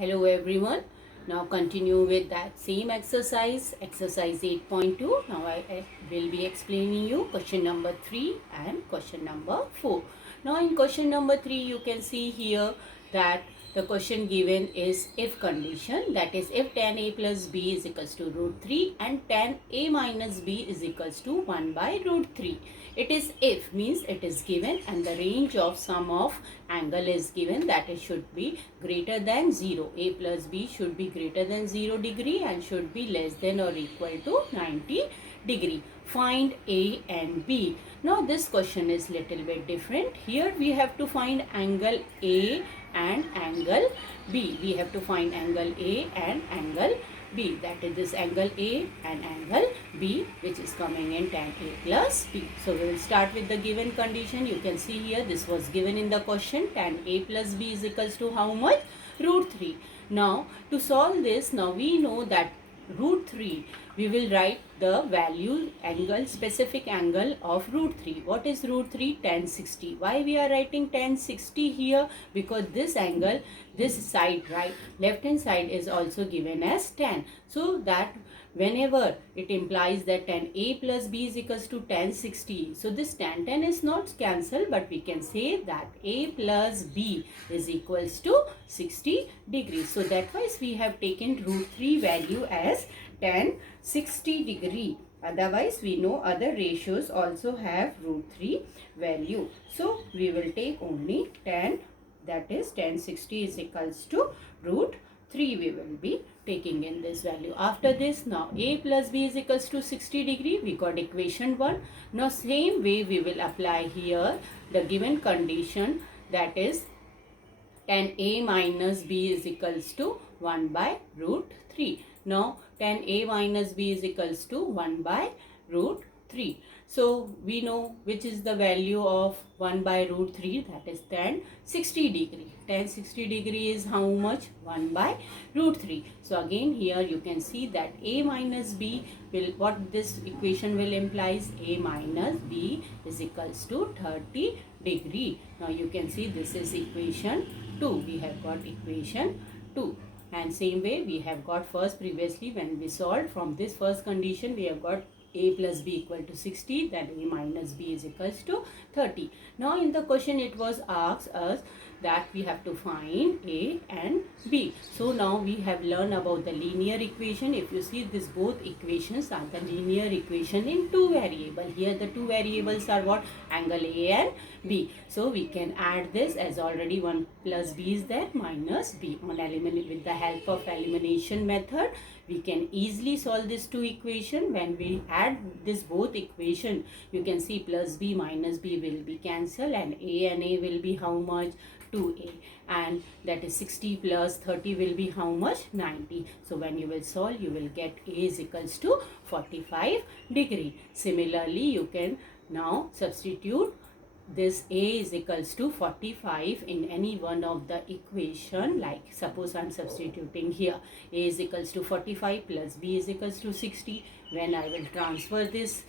Hello everyone. Now continue with that same exercise 8.2. Now I will be explaining you question number 3 and question number 4. Now in question number 3 you can see here that the question given is if condition, that is if tan a plus b is equals to root 3 and tan a minus b is equals to 1 by root 3. It is if means it is given and the range of sum of angle is given, that it should be greater than 0. A plus b should be greater than 0 degree and should be less than or equal to 90 degree. Find A and B. Now this question is little bit different. Here we have to find angle A and angle B. We have to find angle A and angle B, that is this angle A and angle B, which is coming in tan A plus B. So we will start with the given condition. You can see here this was given in the question. Tan A plus B is equals to how much? Root 3. Now to solve this, now we know that root 3, we will write the value angle, specific angle of root 3. What is root 3? Tan 60. Why we are writing tan 60 here? Because this angle, this side, right, left hand side is also given as tan. So that whenever it implies that tan A plus B is equals to tan 60. So this tan is not cancelled, but we can say that A plus B is equals to 60 degrees. So that why we have taken root 3 value as tan 60 degree. Otherwise we know other ratios also have root 3 value. So we will take only tan, that is tan 60 is equals to root 3 we will be taking in this value. After this, now A plus B is equals to 60 degree. We got equation 1. Now same way we will apply here the given condition, that is tan A minus B is equals to 1 by root 3. Now tan A minus B is equals to 1 by root 3. So we know which is the value of 1 by root 3, that is tan 60 degree. Tan 60 degree is how much? 1 by root 3. So again here you can see that A minus B will, what this equation will implies, A minus B is equals to 30 degree. Now you can see this is equation 2. We have got equation 2. And same way we have got first previously when we solved from this first condition, we have got A plus B equal to 60, then A minus B is equals to 30. Now in the question it was asked us that we have to find A and B. So now we have learned about the linear equation. If you see, this both equations are the linear equation in two variables. Here the two variables are what? Angle A and B. So we can add this as already 1 plus B is there, minus B. On eliminate, with the help of elimination method, we can easily solve this two equation. When we add this both equation, you can see plus B minus B will be cancelled and A will be how much? 2A, and that is 60 plus 30 will be how much? 90. So when you will solve, you will get A is equals to 45 degree. Similarly, you can now substitute this A is equals to 45 in any one of the equation. Like suppose I am substituting here A is equals to 45 plus B is equals to 60. When I will transfer this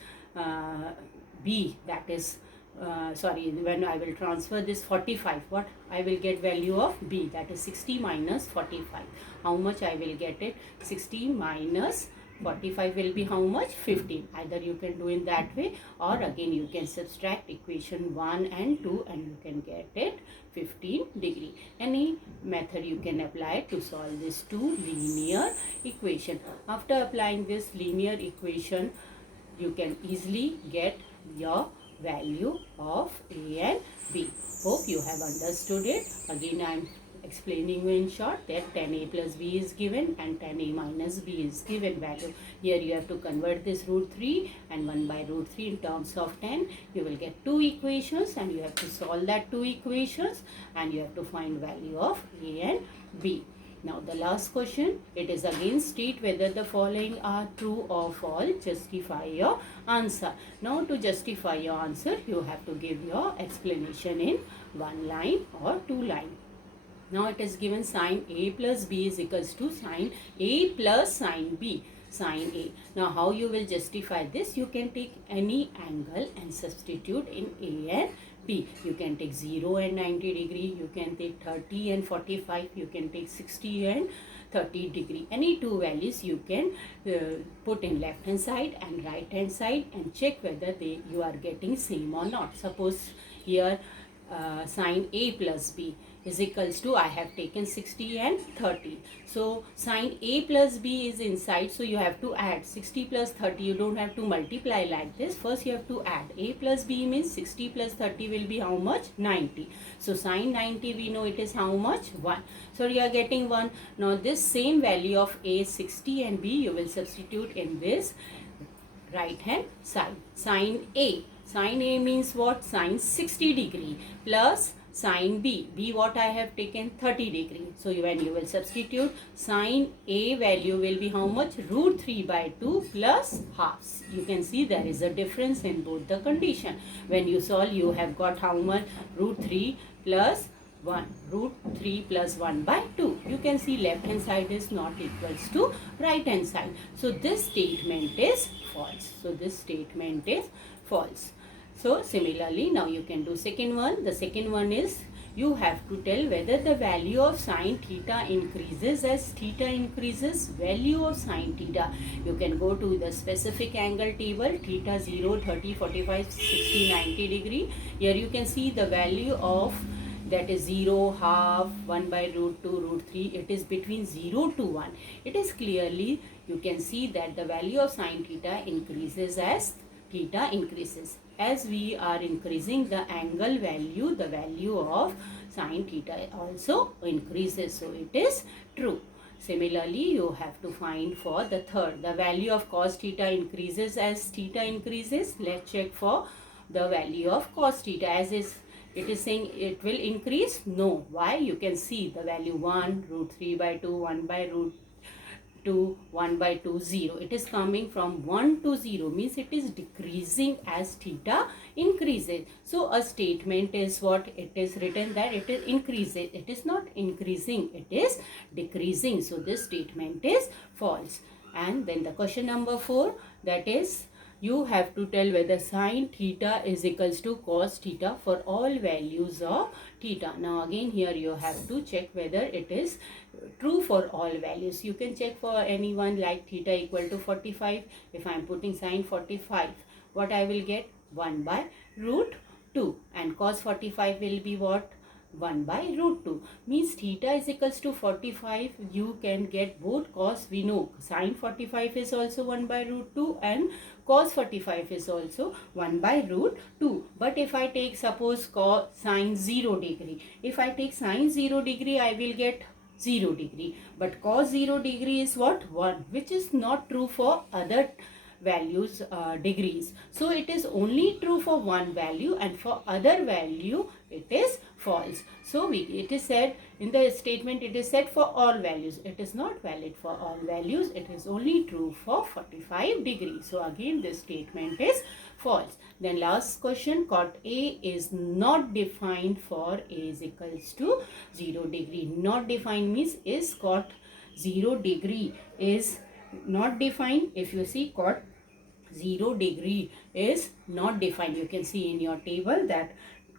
B, that is when I will transfer this 45, what I will get value of B, that is 60 minus 45. How much I will get it? 60 minus 45 will be how much? 15. Either you can do in that way, or again you can subtract equation 1 and 2 and you can get it 15 degree. Any method you can apply to solve this two linear equation. After applying this linear equation, you can easily get your value of A and B. Hope you have understood it. Again I am explaining you in short that tan A plus B is given and tan A minus B is given value. Here you have to convert this root 3 and 1 by root 3 in terms of tan. You will get two equations and you have to solve that two equations and you have to find value of A and B. Now the last question, it is again state whether the following are true or false. Justify your answer. Now to justify your answer, you have to give your explanation in one line or two lines. Now it is given sine A plus B is equals to sine A plus sine B. Sine A. Now how you will justify this? You can take any angle and substitute in A and B. You can take 0 and 90 degree, you can take 30 and 45, you can take 60 and 30 degree. Any two values you can put in left hand side and right hand side and check whether you are getting same or not. Suppose here sine A plus B is equals to, I have taken 60 and 30. So sine A plus B is inside, so you have to add 60 plus 30. You don't have to multiply like this. First you have to add. A plus B means 60 plus 30 will be how much? 90. So sine 90 we know it is how much? 1. So you are getting 1. Now this same value of A, 60 and B, you will substitute in this right hand side. Sine A. Sine A means what? Sine 60 degree plus sine B. B what I have taken? 30 degree. So when you will substitute, sine A value will be how much? Root 3 by 2 plus halves. You can see there is a difference in both the condition. When you solve, you have got how much? Root 3 plus 1. Root 3 plus 1 by 2. You can see left hand side is not equals to right hand side. So this statement is false. So this statement is false. So similarly, now you can do second one. The second one is, you have to tell whether the value of sine theta increases as theta increases. Value of sine theta, you can go to the specific angle table, theta 0, 30, 45, 60, 90 degree. Here you can see the value of, that is 0, half, 1 by root 2, root 3. It is between 0 to 1. It is clearly, you can see that the value of sine theta increases as theta increases. As we are increasing the angle value, the value of sine theta also increases. So it is true. Similarly, you have to find for the third. The value of cos theta increases as theta increases. Let's check for the value of cos theta. As is, it is saying it will increase. No. Why? You can see the value 1, root 3 by 2, 1 by root 2, 1 by 2, 0. It is coming from 1 to 0, means it is decreasing as theta increases. So a statement is what? It is written that it is increasing. It is not increasing, it is decreasing. So this statement is false. And then the question number 4, that is, you have to tell whether sine theta is equals to cos theta for all values of theta. Now again here you have to check whether it is true for all values. You can check for anyone, like theta equal to 45. If I am putting sine 45, what I will get? 1 by root 2. And cos 45 will be what? 1 by root 2. Means theta is equals to 45. You can get both cos. We know sine 45 is also 1 by root 2 and cos 45 is also 1 by root 2. But if I take, suppose, cos sine 0 degree. If I take sine 0 degree, I will get 0 degree. But cos 0 degree is what? 1, which is not true for other values, degrees. So it is only true for one value, and for other value it is false. So it is said in the statement, it is said for all values. It is not valid for all values. It is only true for 45 degrees. So again this statement is false. Then last question, cot A is not defined for A is equals to 0 degree. Not defined means, is cot 0 degree is not defined. If you see, cot 0 degree is not defined. You can see in your table that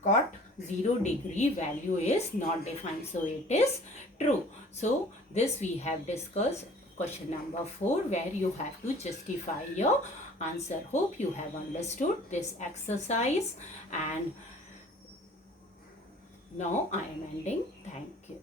cot 0 degree value is not defined. So it is true. So this we have discussed question number 4, where you have to justify your answer. Hope you have understood this exercise, and now I am ending. Thank you.